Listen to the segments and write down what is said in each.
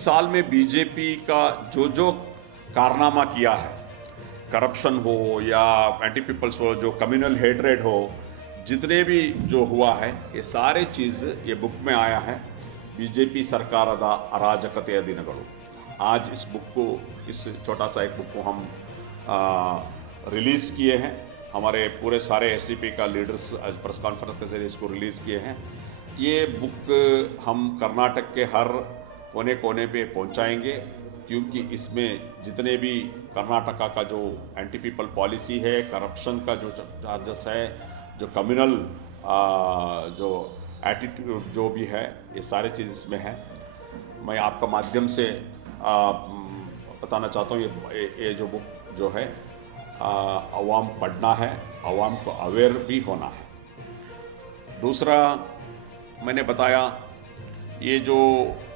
साल में बीजेपी का जो कारनामा किया है, करप्शन हो या एंटी पीपल्स हो, जो कम्युनल हेट्रेड हो, जितने भी जो हुआ है, ये सारे चीज़ ये बुक में आया है। बीजेपी सरकाರದ अराजकತೆಯ ದಿನಗಳು। आज इस बुक को, इस छोटा सा एक बुक को हम रिलीज़ किए हैं। हमारे पूरे सारे एसडीपी का लीडर्स आज प्रेस कॉन्फ्रेंस के जरिए इसको रिलीज़ किए हैं। ये बुक हम कर्नाटक के हर कोने कोने पे पहुंचाएंगे, क्योंकि इसमें जितने भी कर्नाटका का जो एंटी पीपल पॉलिसी है, करप्शन का जो चार्जेस है, जो कम्युनल जो एटीट्यूड जो भी है, ये सारे चीज़ इसमें है। मैं आपका माध्यम से बताना चाहता हूँ, ये जो बुक जो है अवाम पढ़ना है, अवाम को अवेयर भी होना है। दूसरा मैंने बताया, ये जो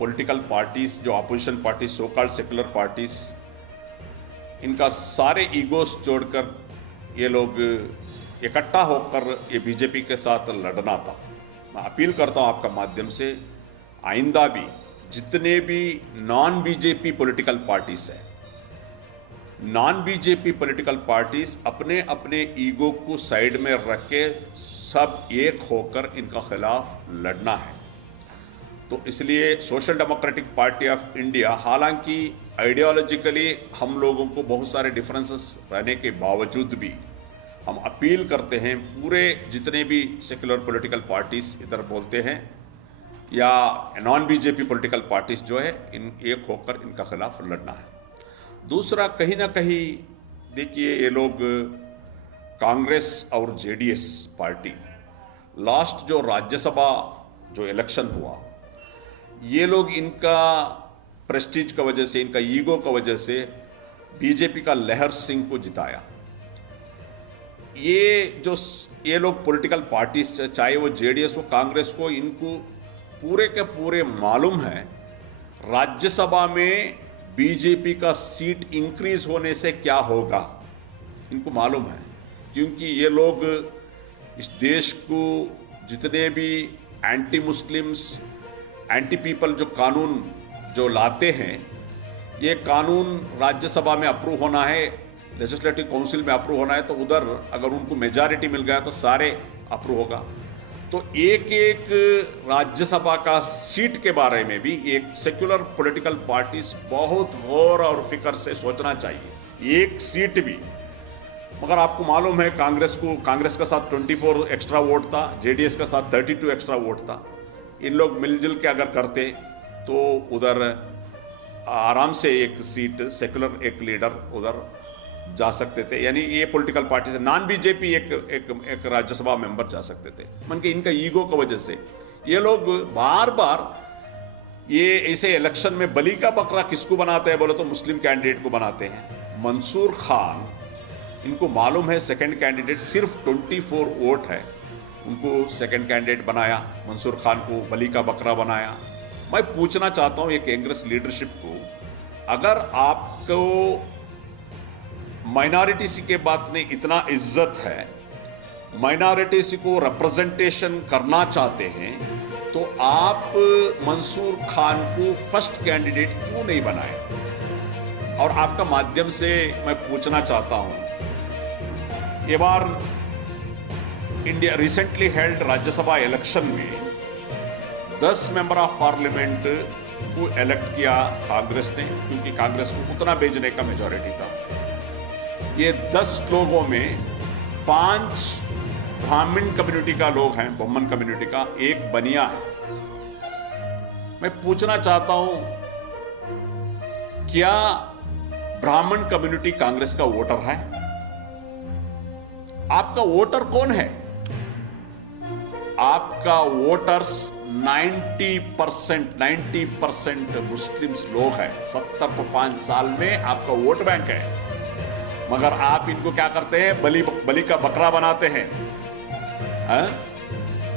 पॉलिटिकल पार्टीज़, जो opposition parties, so called secular parties, इनका सारे ईगोस जोड़कर ये लोग इकट्ठा होकर ये बीजेपी के साथ लड़ना था। मैं अपील करता हूँ आपका माध्यम से, आइंदा भी जितने भी नॉन बीजेपी पॉलिटिकल पार्टीज़ हैं, नॉन बीजेपी पॉलिटिकल पार्टीज़ अपने अपने ईगो को साइड में रख के सब एक होकर इनका खिलाफ लड़ना है। तो इसलिए social democratic party of India, हालांकि आइडियोलॉजिकली हम लोगों को बहुत सारे डिफरेंसेस रहने के बावजूद भी हम अपील करते हैं, पूरे जितने भी सेकुलर पॉलिटिकल पार्टीज़ इधर बोलते हैं या नॉन बीजेपी पॉलिटिकल पार्टीज़ जो है, इन एक होकर इनका खिलाफ लड़ना है। दूसरा, कहीं ना कहीं देखिए, ये लोग कांग्रेस और जेडीएस पार्टी, लास्ट जो राज्यसभा जो इलेक्शन हुआ, ये लोग इनका प्रेस्टीज का वजह से, इनका ईगो का वजह से बीजेपी का लहर सिंह को जिताया। ये लोग पॉलिटिकल पार्टीज, चाहे वो जेडीएस हो, कांग्रेस को, इनको पूरे के पूरे मालूम है राज्यसभा में बीजेपी का सीट इंक्रीज होने से क्या होगा। इनको मालूम है, क्योंकि ये लोग इस देश को जितने भी एंटी मुस्लिम्स, एंटी पीपल जो कानून जो लाते हैं, ये कानून राज्यसभा में अप्रूव होना है, लेजिस्लेटिव काउंसिल में अप्रूव होना है, तो उधर अगर उनको मेजॉरिटी मिल गया तो सारे अप्रूव होगा। तो एक एक राज्यसभा का सीट के बारे में भी एक सेक्युलर पॉलिटिकल पार्टीज बहुत गौर और फिक्र से सोचना चाहिए, एक सीट भी। मगर आपको मालूम है, कांग्रेस का साथ 24 एक्स्ट्रा वोट था, जेडीएस का साथ 32 एक्स्ट्रा वोट था। इन लोग मिलजुल के अगर करते तो उधर आराम से एक सीट, सेक्युलर एक लीडर उधर जा सकते थे। यानी ये पॉलिटिकल पार्टी से नॉन बीजेपी एक राज्यसभा मेंबर जा सकते थे। मन के इनका ईगो की वजह से ये लोग बार बार ये ऐसे इलेक्शन में बलि का बकरा किसको बनाते हैं बोले तो मुस्लिम कैंडिडेट को बनाते हैं। मंसूर खान, इनको मालूम है सेकंड कैंडिडेट सिर्फ 24 वोट है, उनको सेकंड कैंडिडेट बनाया, मंसूर खान को बलि का बकरा बनाया। मैं पूछना चाहता हूं ये कांग्रेस लीडरशिप को, अगर आपको माइनॉरिटीज के बात में इतना इज्जत है, माइनॉरिटीज को रिप्रेजेंटेशन करना चाहते हैं, तो आप मंसूर खान को फर्स्ट कैंडिडेट क्यों नहीं बनाए। और आपका माध्यम से मैं पूछना चाहता हूं, ये बार India recently held Rajya Sabha election में 10 मेंबर ऑफ पार्लियामेंट को इलेक्ट किया कांग्रेस ने, क्योंकि कांग्रेस को उतना भेजने का मेजॉरिटी था। ये 10 लोगों में 5 ब्राह्मण कम्युनिटी का लोग हैं, ब्राह्मण कम्युनिटी का, एक बनिया है। मैं पूछना चाहता हूं, क्या ब्राह्मण कम्युनिटी कांग्रेस का वोटर है? आपका वोटर कौन है? आपका वोटर्स 90% मुस्लिम्स लोग हैं। 70 साल में आपका वोट बैंक है, मगर आप इनको क्या करते हैं, बलि का बकरा बनाते हैं।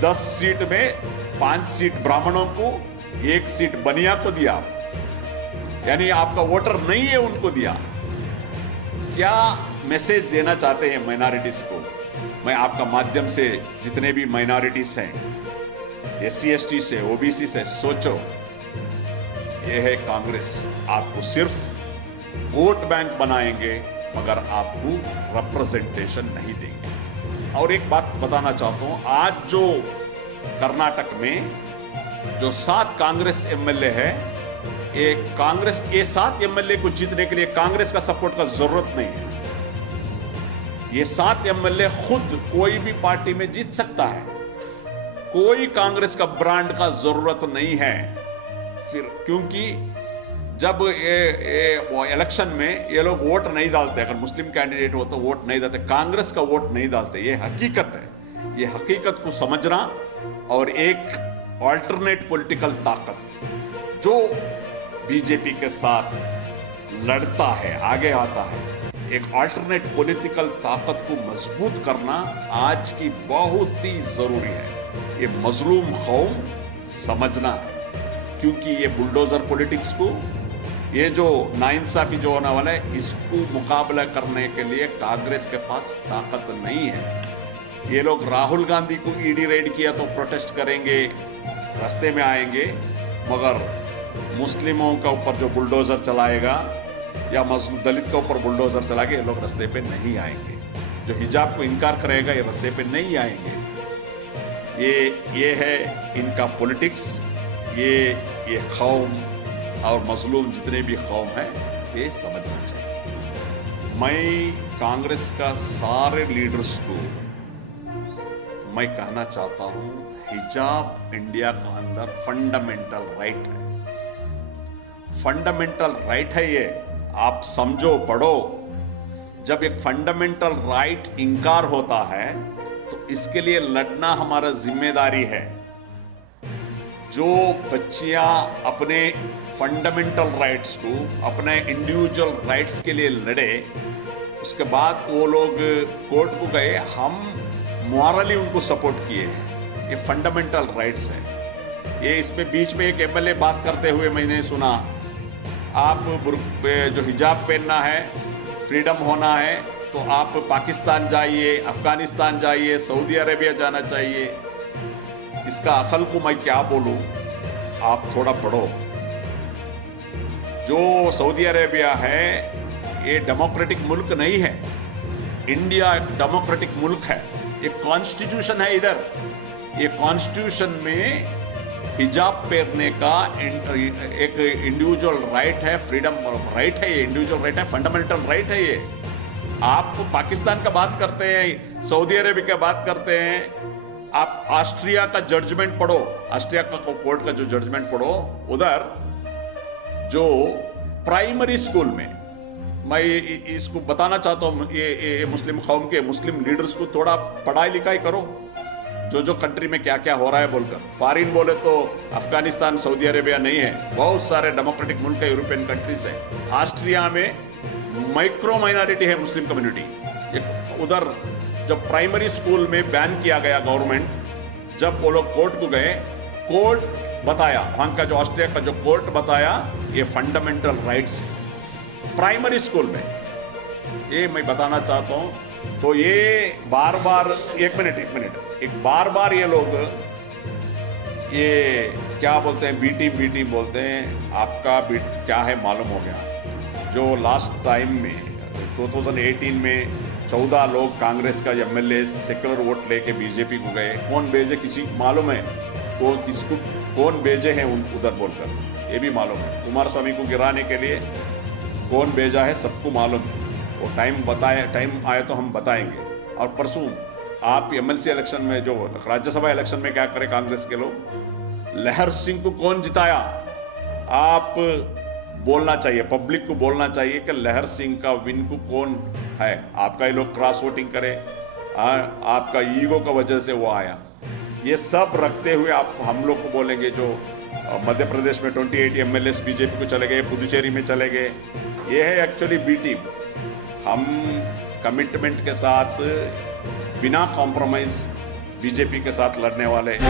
10 सीट में 5 सीट ब्राह्मणों को, 1 सीट बनिया को दिया, यानी आपका वोटर नहीं है उनको दिया। क्या मैसेज देना चाहते हैं माइनॉरिटीज को? मैं आपका माध्यम से जितने भी माइनॉरिटीज हैं, SC ST से, OBC से, सोचो, ये है कांग्रेस, आपको सिर्फ वोट बैंक बनाएंगे मगर आपको रिप्रेजेंटेशन नहीं देंगे। और एक बात बताना चाहता हूं, आज जो कर्नाटक में जो 7 कांग्रेस एमएलए है, ये 7 एमएलए को जीतने के लिए कांग्रेस का सपोर्ट का जरूरत नहीं है। ये 7 एमएलए खुद कोई भी पार्टी में जीत सकता है, कोई कांग्रेस का ब्रांड का जरूरत नहीं है। फिर क्योंकि जब वो इलेक्शन में ये लोग वोट नहीं डालते, अगर मुस्लिम कैंडिडेट हो तो वोट नहीं डालते, कांग्रेस का वोट नहीं डालते, ये हकीकत है। ये हकीकत को समझना और एक अल्टरनेट पॉलिटिकल ताकत जो बीजेपी के साथ लड़ता है, आगे आता है, एक अल्टरनेट पॉलिटिकल ताकत को मजबूत करना आज की बहुत ही जरूरी है। ये मजलूम कौम समझना है, क्योंकि ये बुलडोजर पॉलिटिक्स को, ये जो नाइंसाफी जो होने वाला है, इसको मुकाबला करने के लिए कांग्रेस के पास ताकत नहीं है। ये लोग राहुल गांधी को ईडी रेड किया तो प्रोटेस्ट करेंगे, रास्ते में आएंगे, मगर मुस्लिमों के ऊपर जो बुलडोजर चलाएगा या दलित के ऊपर बुलडोजर चलाएगा, ये लोग रास्ते पे नहीं आएंगे। जो हिजाब को इनकार करेगा, ये रास्ते पे नहीं आएंगे। ये है इनका पॉलिटिक्स। ये कौम और मजलूम जितने भी कौम है, ये समझना चाहिए। मैं कांग्रेस का सारे लीडर्स को मैं कहना चाहता हूं, हिजाब इंडिया का अंदर फंडामेंटल राइट है, फंडामेंटल राइट है। ये आप समझो, पढ़ो। जब एक फंडामेंटल राइट इनकार होता है तो इसके लिए लड़ना हमारा जिम्मेदारी है। जो बच्चियां अपने फंडामेंटल राइट्स को, अपने इंडिविजुअल राइट्स के लिए लड़े, उसके बाद वो लोग कोर्ट को गए, हम मॉरली उनको सपोर्ट किए हैं। ये फंडामेंटल राइट्स है। ये इसमें बीच में एक एमएलए बात करते हुए मैंने सुना, आप जो हिजाब पहनना है, फ्रीडम होना है, तो आप पाकिस्तान जाइए, अफगानिस्तान जाइए, सऊदी अरेबिया जाना चाहिए। इसका अकल को मैं क्या बोलूं, आप थोड़ा पढ़ो। जो सऊदी अरेबिया है, ये डेमोक्रेटिक मुल्क नहीं है। इंडिया एक डेमोक्रेटिक मुल्क है। ये कॉन्स्टिट्यूशन है इधर। ये कॉन्स्टिट्यूशन में हिजाब पहनने का एक इंडिविजुअल राइट है, फ्रीडम राइट है, ये इंडिविजुअल राइट है, फंडामेंटल राइट है। ये आप पाकिस्तान का बात करते हैं, सऊदी अरेबिया का बात करते हैं, आप ऑस्ट्रिया का जजमेंट पढ़ो, ऑस्ट्रिया का कोर्ट का जो जजमेंट पढ़ो। उधर जो प्राइमरी स्कूल में, मैं इसको बताना चाहता हूं, ये मुस्लिम कौम के मुस्लिम लीडर्स को थोड़ा पढ़ाई लिखाई करो, जो कंट्री में क्या क्या हो रहा है बोलकर। फॉरेन बोले तो अफगानिस्तान, सऊदी अरेबिया नहीं है, बहुत सारे डेमोक्रेटिक मुल्क है, यूरोपियन कंट्रीज है। ऑस्ट्रिया में माइक्रो माइनॉरिटी है मुस्लिम कम्युनिटी। उधर जब प्राइमरी स्कूल में बैन किया गया गवर्नमेंट, जब वो लोग कोर्ट को गए, कोर्ट बताया, वहां का जो ऑस्ट्रिया का जो कोर्ट बताया, ये फंडामेंटल राइट्स प्राइमरी स्कूल में। ये मैं बताना चाहता हूं। तो ये बार बार एक मिनट बार बार ये लोग ये क्या बोलते हैं, बी टीम बोलते हैं। आपका क्या है मालूम हो गया। जो लास्ट टाइम में 2018 में 14 लोग कांग्रेस का एमएलए सेक्युलर वोट लेके बीजेपी को गए, कौन भेजे किसी को मालूम है? वो किसको कौन भेजे हैं उधर बोलकर, ये भी मालूम है। कुमार स्वामी को गिराने के लिए कौन भेजा है सबको मालूम है। वो टाइम आए तो हम बताएंगे। और परसों आप एमएलसी इलेक्शन में, जो राज्यसभा इलेक्शन में क्या करे कांग्रेस के लोग, लहर सिंह को कौन जिताया? आप बोलना चाहिए, पब्लिक को बोलना चाहिए कि लहर सिंह का विन को कौन है। आपका ये लोग क्रॉस वोटिंग करे, आपका ईगो का वजह से वो आया। ये सब रखते हुए आप हम लोग को बोलेंगे जो मध्य प्रदेश में 28 एमएलए बीजेपी को चले गए, पुदुचेरी में चले गए, ये है एक्चुअली बी टीम। हम कमिटमेंट के साथ बिना कॉम्प्रोमाइज बीजेपी के साथ लड़ने वाले हैं।